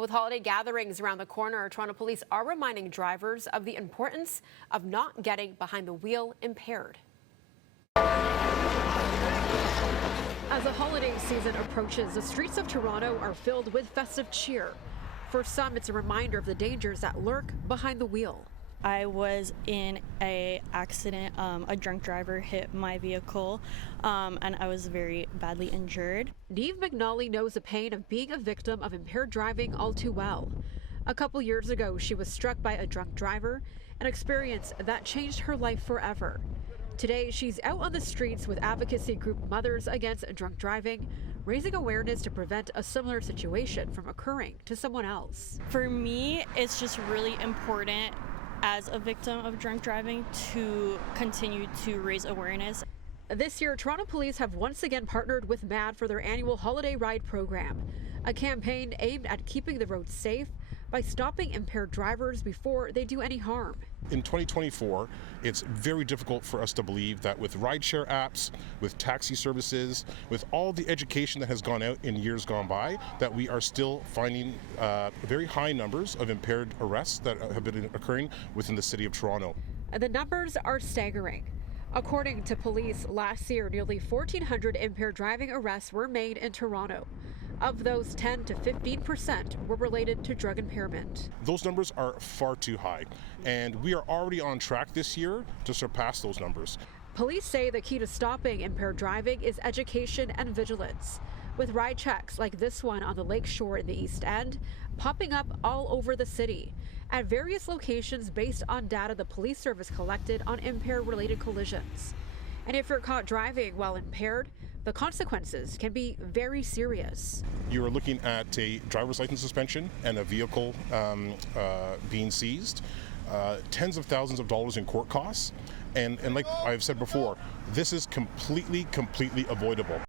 With holiday gatherings around the corner, Toronto police are reminding drivers of the importance of not getting behind the wheel impaired. As the holiday season approaches, the streets of Toronto are filled with festive cheer. For some, it's a reminder of the dangers that lurk behind the wheel. I was in an accident. A drunk driver hit my vehicle, and I was very badly injured. Neve McNally knows the pain of being a victim of impaired driving all too well. A couple years ago, she was struck by a drunk driver, an experience that changed her life forever. Today, she's out on the streets with advocacy group Mothers Against Drunk Driving, raising awareness to prevent a similar situation from occurring to someone else. For me, it's just really important as a victim of drunk driving to continue to raise awareness. This year, Toronto police have once again partnered with MAD for their annual Holiday Ride program, a campaign aimed at keeping the roads safe by stopping impaired drivers before they do any harm. In 2024, it's very difficult for us to believe that with rideshare apps, with taxi services, with all the education that has gone out in years gone by, that we are still finding very high numbers of impaired arrests that have been occurring within the city of Toronto. The numbers are staggering. According to police, last year, nearly 1,400 impaired driving arrests were made in Toronto. Of those, 10 to 15% were related to drug impairment. Those numbers are far too high, and we are already on track this year to surpass those numbers. Police say the key to stopping impaired driving is education and vigilance, with ride checks like this one on the lake shore in the East End popping up all over the city at various locations based on data the police service collected on impaired-related collisions. And if you're caught driving while impaired, the consequences can be very serious. You are looking at a driver's license suspension and a vehicle being seized, tens of thousands of dollars in court costs, and like I've said before, this is completely avoidable.